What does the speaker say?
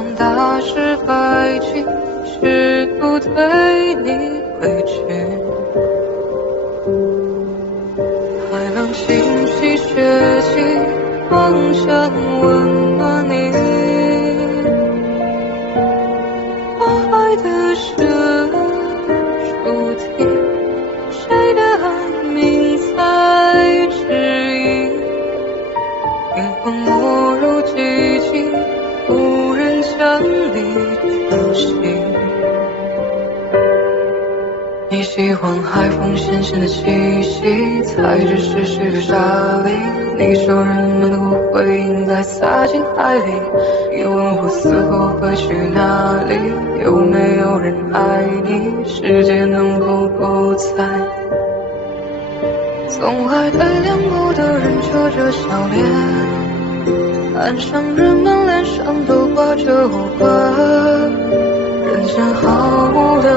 长大时爱情试图对你委屈，海浪清洗血迹，妄想温暖你。我爱的是主题，谁的爱名才知意，灵魂没入寂静，无人将你救醒。你喜欢海风咸咸的气息，踩着湿湿的沙砾。你说人们的骨灰应该撒进海里。你问我死后会去哪里？有没有人爱你？世界能否不再总爱对恋慕的人遮着笑脸，岸上人们脸上都挂着无关，人间毫无留